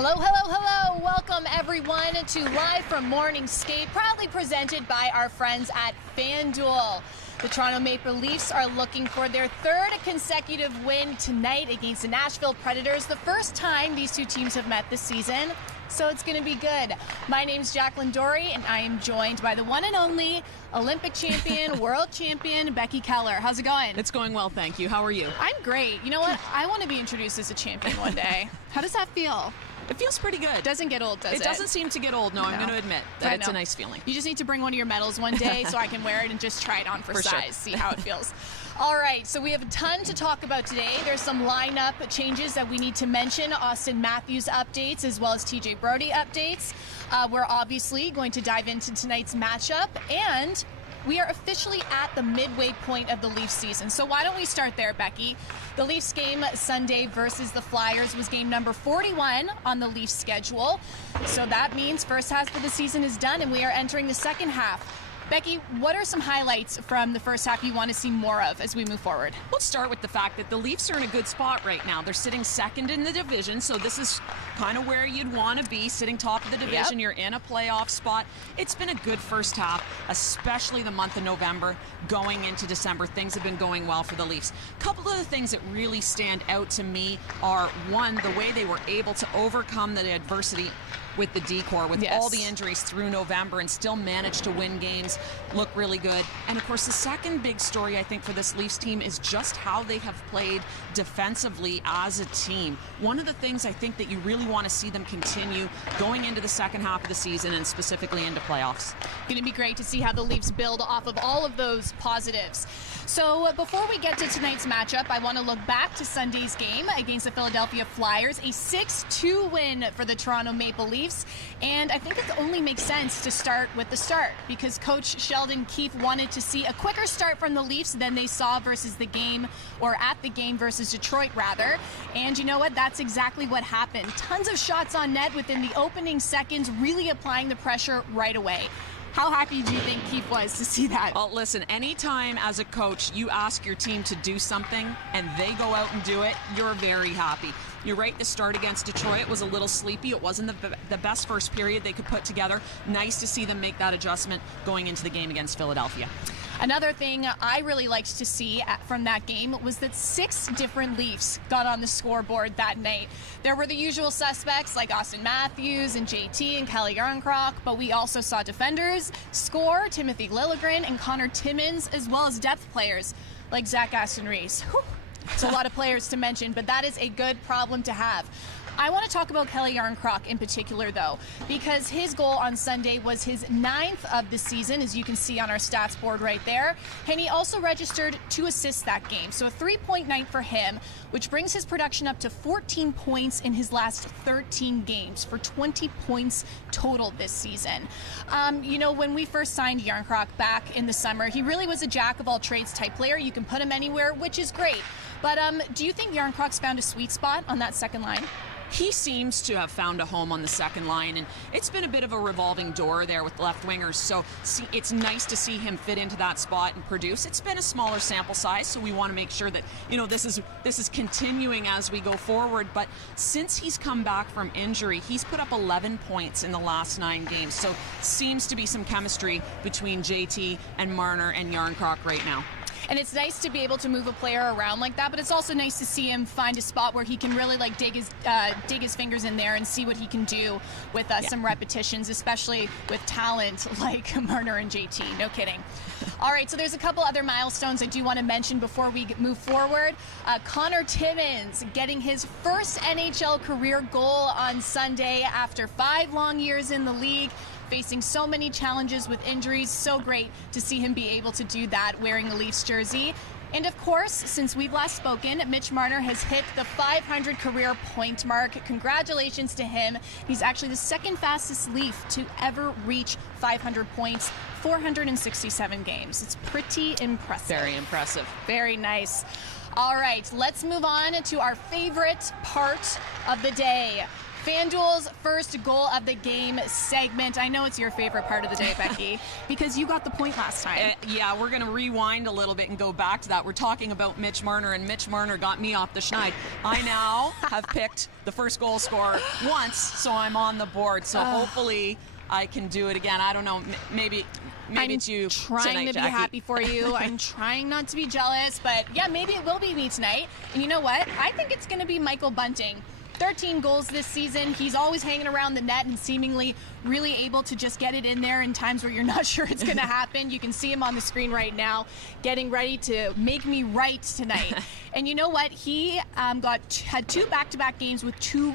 Hello, hello, hello. Welcome, everyone, to Live from Morning Skate, proudly presented by our friends at FanDuel. The Toronto Maple Leafs are looking for their third consecutive win tonight against the Nashville Predators, the first time these two teams have met this season, so it's going to be good. My name's Jacqueline Doorey, and I am joined by the one and only Olympic champion, world champion, Becky Keller. How's it going? It's going well, thank you. How are you? I'm great. You know what? I want to be introduced as a champion one day. How does that feel? It feels pretty good. Doesn't get old, does it? It doesn't seem to get old, no. I'm going to admit that it's a nice feeling. You just need to bring one of your medals one day so I can wear it and just try it on for size, sure. See how it feels. All right, so we have a ton to talk about today. There's some lineup changes that we need to mention, Austin Matthews updates, as well as TJ Brodie updates. We're obviously going to dive into tonight's matchup, and we are officially at the midway point of the Leafs season. So why don't we start there, Becky? The Leafs game Sunday versus the Flyers was game number 41 on the Leafs schedule. So that means first half of the season is done and we are entering the second half. Becky, what are some highlights from the first half you want to see more of as we move forward? Let's start with the fact that the Leafs are in a good spot right now. They're sitting second in the division, so this is kind of where you'd want to be, sitting top of the division. Yep. You're in a playoff spot. It's been a good first half, especially the month of November. Going into December, things have been going well for the Leafs. A couple of the things that really stand out to me are, one, the way they were able to overcome the adversity with the decor, with all the injuries through November, and still managed to win games, look really good. And of course, the second big story I think for this Leafs team is just how they have played defensively as a team. One of the things I think that you really want to see them continue going into the second half of the season and specifically into playoffs. Going to be great to see how the Leafs build off of all of those positives. So before we get to tonight's matchup, I want to look back to Sunday's game against the Philadelphia Flyers, a 6-2 win for the Toronto Maple Leafs. And I think it only makes sense to start with the start because Coach Sheldon Keefe wanted to see a quicker start from the Leafs than they saw versus the game, or at the game versus Detroit rather. And you know what? That's exactly what happened. Tons of shots on net within the opening seconds, really applying the pressure right away. How happy do you think Keefe was to see that? Well, listen, anytime as a coach you ask your team to do something and they go out and do it, you're very happy. You're right, the start against Detroit was a little sleepy. It wasn't the best first period they could put together. Nice to see them make that adjustment going into the game against Philadelphia. Another thing I really liked to see from that game was that 6 different Leafs got on the scoreboard that night. There were the usual suspects like Austin Matthews and JT and Kellar, but we also saw defenders score, Timothy Liljegren and Connor Timmins, as well as depth players like Zach Aston-Reese. It's a lot of players to mention, but that is a good problem to have. I want to talk about Kellar in particular, though, because his goal on Sunday was his 9th of the season, as you can see on our stats board right there. And he also registered 2 assists that game, so a 3-point night for him, which brings his production up to 14 points in his last 13 games for 20 points total this season. You know, when we first signed Jarnkrok back in the summer, he really was a jack-of-all-trades type player. You can put him anywhere, which is great. But do you think Jarnkrok's found a sweet spot on that second line? He seems to have found a home on the second line, and it's been a bit of a revolving door there with left wingers, so it's nice to see him fit into that spot and produce. It's been a smaller sample size, so we want to make sure that, you know, this is continuing as we go forward, but since he's come back from injury, he's put up 11 points in the last 9 games, so seems to be some chemistry between JT and Marner and Jarnkrok right now. And it's nice to be able to move a player around like that, but it's also nice to see him find a spot where he can really like dig his fingers in there and see what he can do with some repetitions, especially with talent like Marner and JT. No kidding. All right, so there's a couple other milestones I do want to mention before we move forward. Connor Timmins getting his first NHL career goal on Sunday after 5 long years in the league. Facing so many challenges with injuries, so great to see him be able to do that wearing the Leafs jersey. And of course, since we've last spoken, Mitch Marner has hit the 500 career point mark. Congratulations to him. He's actually the second fastest Leaf to ever reach 500 points, 467 games. It's pretty impressive. Very impressive. Very nice. All right, let's move on to our favorite part of the day. FanDuel's first goal of the game segment. I know it's your favorite part of the day, Becky, because you got the point last time. Yeah, we're going to rewind a little bit and go back to that. We're talking about Mitch Marner, and Mitch Marner got me off the schneid. I now have picked the first goal scorer once, so I'm on the board. So hopefully I can do it again. I don't know. Maybe it's you trying tonight, to be Jackie. happy for you. I'm trying not to be jealous, but yeah, maybe it will be me tonight. And you know what? I think it's going to be Michael Bunting. 13 goals this season. He's always hanging around the net and seemingly really able to just get it in there in times where you're not sure it's going to happen. You can see him on the screen right now getting ready to make me right tonight. And you know what? He had two back-to-back games with He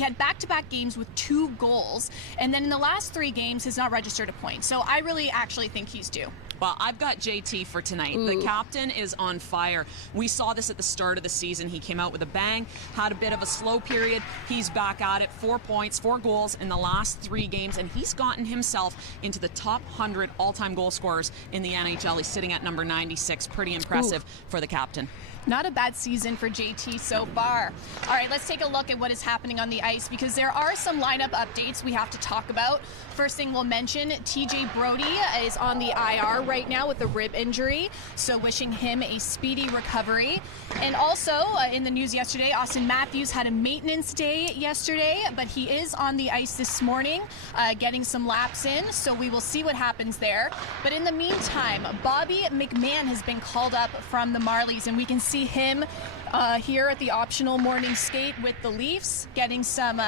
had back-to-back games with 2 goals, and then in the last 3 games has not registered a point. So I really actually think he's due. Well, I've got JT for tonight. The captain is on fire. We saw this at the start of the season. He came out with a bang, had a bit of a slow period. He's back at it. 4 points, 4 goals in the last 3 games, and he's gotten himself into the top 100 all-time goal scorers in the NHL. He's sitting at number 96. Pretty impressive for the captain. Not a bad season for JT so far. All right, let's take a look at what is happening on the ice, because there are some lineup updates we have to talk about. First thing we'll mention, TJ Brody is on the IR right now with a rib injury, so wishing him a speedy recovery. And also in the news yesterday, Austin Matthews had a maintenance day yesterday, but he is on the ice this morning getting some laps in, so we will see what happens there. But in the meantime, Bobby McMahon has been called up from the Marlies, and we can see him here at the optional morning skate with the Leafs, getting some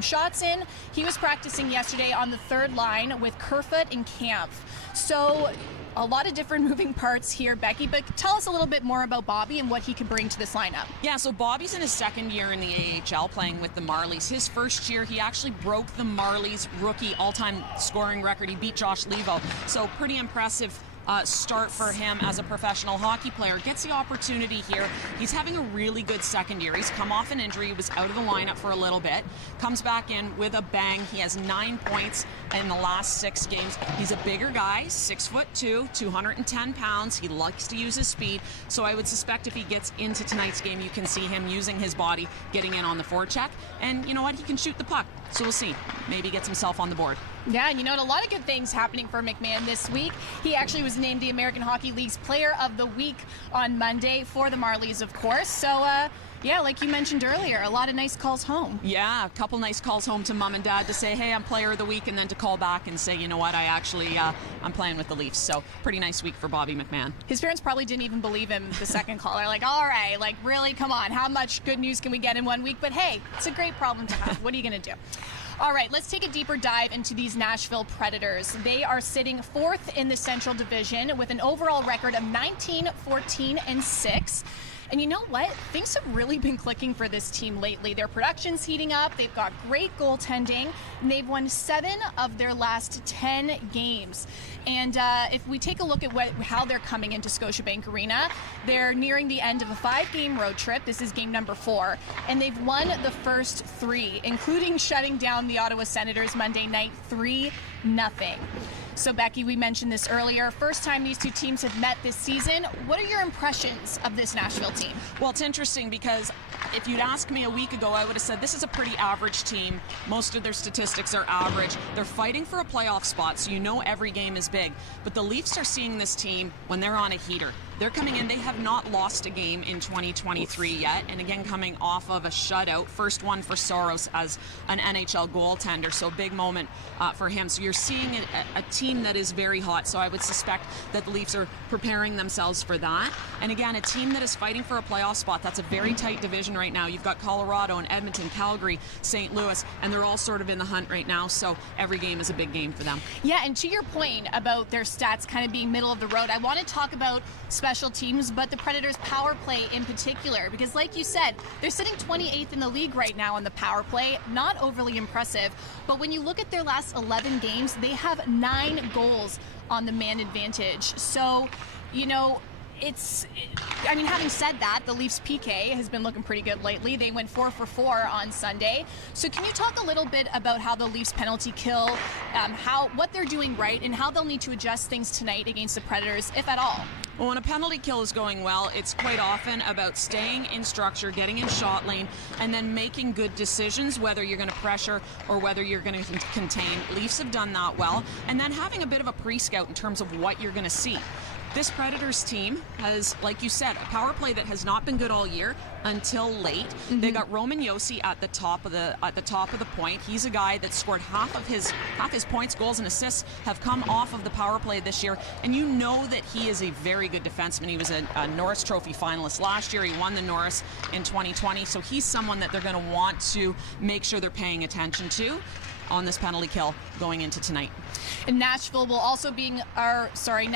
shots in. He was practicing yesterday on the 3rd line with Kerfoot and Kampf. So a lot of different moving parts here, Becky, but tell us a little bit more about Bobby and what he could bring to this lineup. Yeah, so Bobby's in his 2nd year in the AHL playing with the Marlies. His first year, he actually broke the Marlies rookie all-time scoring record. He beat Josh Levo, so pretty impressive start for him as a professional hockey player. Gets the opportunity here. He's having a really good 2nd year. He's come off an injury. He was out of the lineup for a little bit. Comes back in with a bang. He has 9 points in the last 6 games. He's a bigger guy, 6'2", 210 pounds. He likes to use his speed. So I would suspect if he gets into tonight's game, you can see him using his body, getting in on the forecheck. And you know what? He can shoot the puck. So we'll see. Maybe gets himself on the board. Yeah, and you know what? A lot of good things happening for McMahon this week. He actually was named the American Hockey League's Player of the Week on Monday for the Marlies, of course. So, yeah, like you mentioned earlier, a lot of nice calls home. Yeah, a couple nice calls home to mom and dad to say, hey, I'm Player of the Week, and then to call back and say, you know what, I'm playing with the Leafs. So pretty nice week for Bobby McMahon. His parents probably didn't even believe him the second call. They're like, all right, like really, come on, how much good news can we get in 1 week? But hey, it's a great problem to have. What are you going to do? All right, let's take a deeper dive into these Nashville Predators. They are sitting 4th in the Central Division with an overall record of 19, 14, and 6. And you know what? Things have really been clicking for this team lately. Their production's heating up. They've got great goaltending, and they've won 7 of their last 10 games. And if we take a look at how they're coming into Scotiabank Arena, they're nearing the end of a 5-game road trip. This is game number 4, and they've won the first 3, including shutting down the Ottawa Senators Monday night 3-0. So, Becky, we mentioned this earlier. First time these two teams have met this season. What are your impressions of this Nashville team? Well, it's interesting because if you'd asked me a week ago, I would have said this is a pretty average team. Most of their statistics are average. They're fighting for a playoff spot, so you know every game is big. But the Leafs are seeing this team when they're on a heater. They're coming in. They have not lost a game in 2023 yet. And again, coming off of a shutout. First one for Soros as an NHL goaltender. So big moment for him. So you're seeing a team that is very hot. So I would suspect that the Leafs are preparing themselves for that. And again, a team that is fighting for a playoff spot. That's a very tight division right now. You've got Colorado and Edmonton, Calgary, St. Louis, and they're all sort of in the hunt right now. So every game is a big game for them. Yeah, and to your point about their stats kind of being middle of the road, I want to talk about special teams, but the Predators' power play in particular, because like you said, they're sitting 28th in the league right now on the power play. Not overly impressive, but when you look at their last 11 games, they have 9 goals on the man advantage. So, you know, I mean, having said that, the Leafs PK has been looking pretty good lately. They went 4 for 4 on Sunday. So can you talk a little bit about how the Leafs penalty kill, what they're doing right, and how they'll need to adjust things tonight against the Predators, if at all? Well, when a penalty kill is going well, it's quite often about staying in structure, getting in shot lane, and then making good decisions, whether you're going to pressure or whether you're going to contain. Leafs have done that well, and then having a bit of a pre-scout in terms of what you're going to see. This Predators team has, like you said, a power play that has not been good all year until late. They got Roman Josi at the top of the point. He's a guy that scored half his points, goals, and assists have come off of the power play this year. And you know that he is a very good defenseman. He was a Norris Trophy finalist last year. He won the Norris in 2020. So he's someone that they're going to want to make sure they're paying attention to on this penalty kill going into tonight. And Nashville will also be applying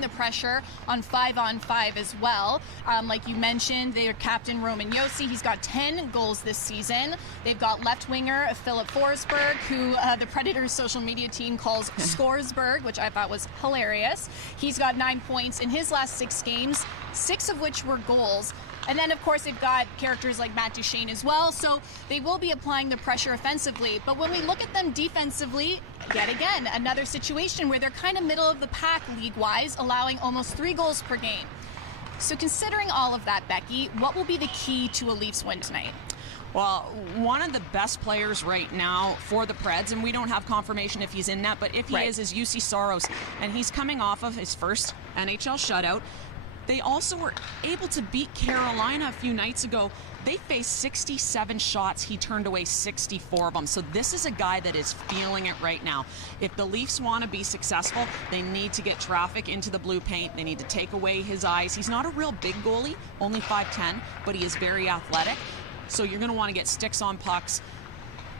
the pressure on 5-on-5 as well. Like you mentioned, their captain Roman Josi, he's got 10 goals this season. They've got left winger Philip Forsberg, who the Predators social media team calls Scoresberg, which I thought was hilarious. He's got 9 points in his last 6 games, 6 of which were goals. And then, of course, they've got characters like Matt Duchene as well, so they will be applying the pressure offensively. But when we look at them defensively, yet again, another situation where they're kind of middle of the pack league-wise, allowing almost 3 goals per game. So considering all of that, Becky, what will be the key to a Leafs win tonight? Well, one of the best players right now for the Preds, and we don't have confirmation if he's in net, but if he is Juuse Saros, and he's coming off of his first NHL shutout. They also were able to beat Carolina a few nights ago. They faced 67 shots. He turned away 64 of them. So this is a guy that is feeling it right now. If the Leafs want to be successful, they need to get traffic into the blue paint. They need to take away his eyes. He's not a real big goalie, only 5'10", but he is very athletic. So you're going to want to get sticks on pucks,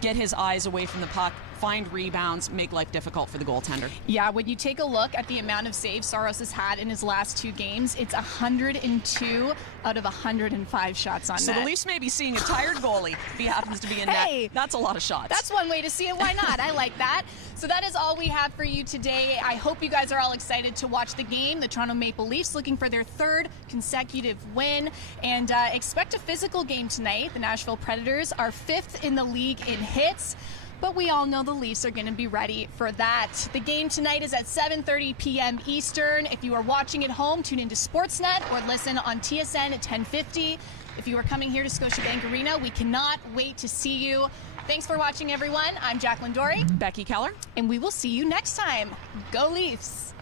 get his eyes away from the puck, find rebounds, make life difficult for the goaltender. Yeah, when you take a look at the amount of saves Saros has had in his last 2 games, it's 102 out of 105 shots on net. So the Leafs may be seeing a tired goalie if he happens to be in net. That's a lot of shots. That's one way to see it. Why not? I like that. So that is all we have for you today. I hope you guys are all excited to watch the game. The Toronto Maple Leafs looking for their 3rd consecutive win. And expect a physical game tonight. The Nashville Predators are 5th in the league in hits. But we all know the Leafs are going to be ready for that. The game tonight is at 7:30 p.m. Eastern. If you are watching at home, tune into Sportsnet or listen on TSN at 10:50. If you are coming here to Scotiabank Arena, we cannot wait to see you. Thanks for watching, everyone. I'm Jacqueline Doorey. Becky Keller. And we will see you next time. Go Leafs!